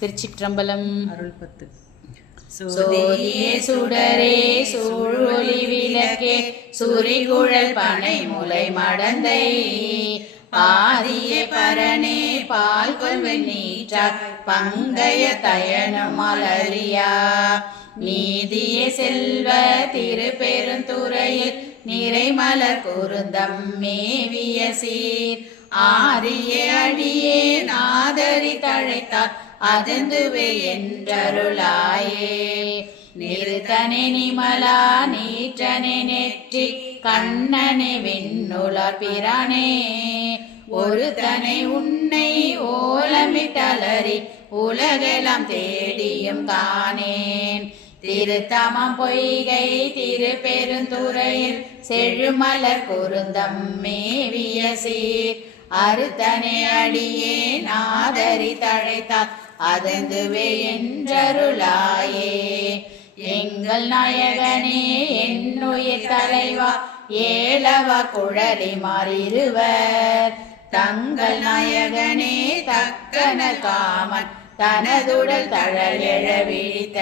திருச்சிற்றம்பலம். அருள் பத்து சோதியே சுடரே சூழொளி விளக்கே சுரிகுழல் பனை முலை மடந்தை. பாதியே பரணே பால் கொள்வன் நீற்றார் பங்கைய தயனும் மலரியா நீதியே செல்வ திருப்பெருந்துறையில் நிறைமலர் குருந்தம் மேவிய சீர் ஆரிய அடியே நாதரி தழைத்தார். அதந்துவே என்றருளாயே. நிறுத்தனே நிமலா நீற்றனே நெற்றி கண்ணனே விண்ணுளார் பிரானே. ஒரு தனை உன்னை ஓலமிட்டலறி உலகெல்லாம் தேடியும் தானேன் திருத்தமம் பொய்கை திருப்பெருந்துறையில் செழுமலர் குருந்தம் மேவிய சீர். அறுத்தனே அடியே நாதரி தழைத்தார். அதந்துவே என்றருளாயே எங்கள் நாயகனே என்னுயிர் தலைவா ஏலவ குழலி மாறிருவர். தங்கள் நாயகனே தக்கன காமன் தனதுடல் தழல் எழ விழித்த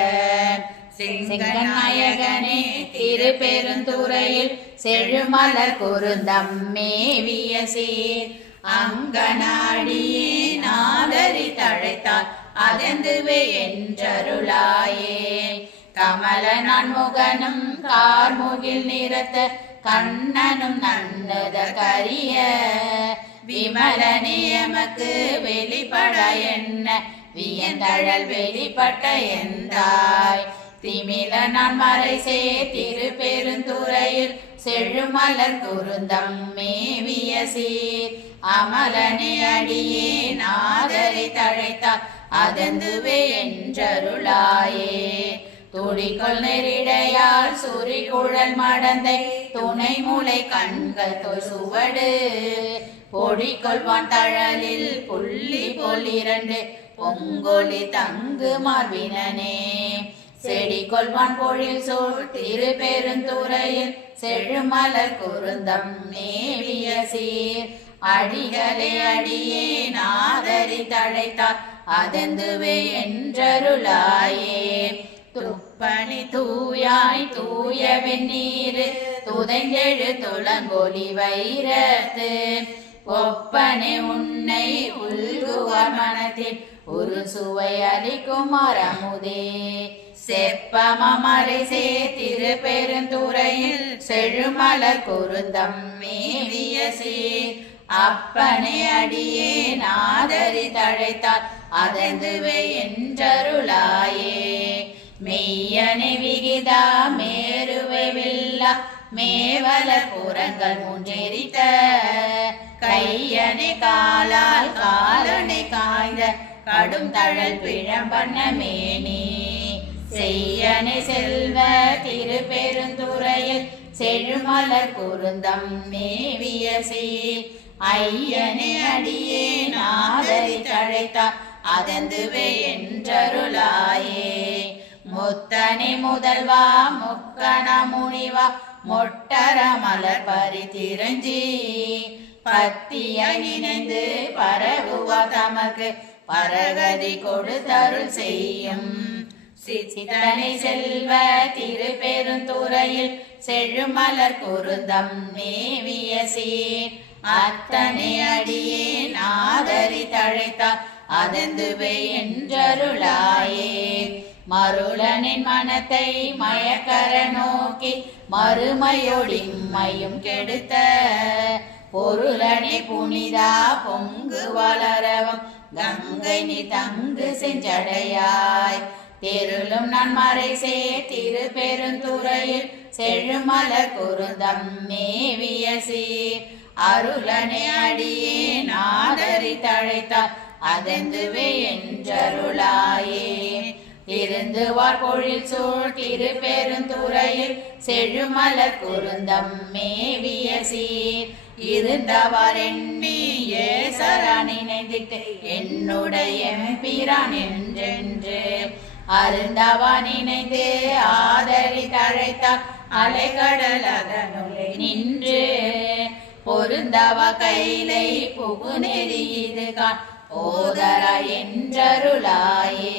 செங்கநாயகனே திருப்பெருந்துறையில் செழுமலர் குருந்தம் மேவிய சீர். அங்கனாடியே நாதரி தழைத்தால் அதந்துவே என்றருளாயே. கமல நன்முகனும் கார்முகில் நிறத்த கண்ணனும் நன்னத கரிய விமல நியமக்கு வெளிப்பட என்ன? வியந்தழல் வெளிப்பட்ட எந்தாய்? திமில நான் மறை சே திருப்பெருந்துறையில் செழுமலர் குருந்தம் மேவிய சீர். அமலனே அடியே நாதரை தழைத்தார். அதந்துவே என்றருளாயே. துடிக்கொள் நெறிடையால் சுரி குழல் மடந்தை துணை மூளை கண்கள் தொய் சுவடு. பொடிக்கொள்வான் தழலில் புள்ளி போல் இரண்டு பொங்கொலி தங்கு மார்பினே செடி கொள்வான் பொழில் சோழ் திரு பெருந்துறையில் செழுமலர் குருந்தம் நேவிய சீர். அடிகளே அடியே நாதரி தழைத்தார். அதந்துவே என்றருளாயே. துப்பணி தூயாய் தூய வெந்நீர் துதைந்தெழு துளங்கொலி வைரத்து. ஒப்பனை உன்னை உள்குவார் மனத்தில் ஒரு சுவை அளிக்கும் அறமுதே செப்பமரை சே திருப்பெருந்துறையில் செழுமலர் குருந்தம் மேவிய சீர். அப்பனை அடியே நாதரி தழைத்தார் அதந்துவே என்றருளாயே. மெய்யனை விகிதா மேருவை வில்லா மேவல புறங்கள் முன்றெரித்த கையனை காலால் காலனை காய்ந்த கடும் தழல் பிழம்பண்ண மேனி. செய்யனை செல்வ திருப்பெருந்துறையில் செழுமலர் குருந்தம் மேவிய செய் ஐயனே அடியே நாதரி தழைத்தார் அதந்துவே என்றருளாயே. முத்தனி முதல்வா முக்கண முனிவா மொட்டர மலர் பரிதிரஞ்சி. பத்திய நினைந்து பரவுவா தமக்கு பரகதி கொடுத்தருள் செய்யும். சித்தனை செல்வ திருப்பெருந்துறையில் செழுமலர் குருந்தம் மேவிய சீர் அத்தனை அடியே நாதரி தழைத்தார். அதந்துவே என்றருளாயே மருளனின் மனத்தை மயக்கர நோக்கி மறுமையொடிம்மையும் கெடுத்த பொருளனி புனிதா பொங்கு வளரவம். கங்கை நீ தங்கு செஞ்சடையாய். தெருளும் நன்மறை சே திரு பெருந்துறையில் செழுமல குருந்தம் மேவிய சீர் அருளனை அடியே நாதரி தழைத்தார் அதெந்துவே என்றருளாயே. திருந்துவார் பொழில் சூழ் திருப்பெருந்துறையில் செழுமலர் குருந்தம் மேவிய சீர். இருந்தவர் எண்ணி ஏசரா என்னுடைய பிரான் என்றென்று. அருந்தவா நினைந்து ஆதரி தழைத்தார் அலைகடல் அதனுள்ளே நின்று. பொருந்தவ கைலை புகுநெறியது கான் ஓதர என்றருளாயே.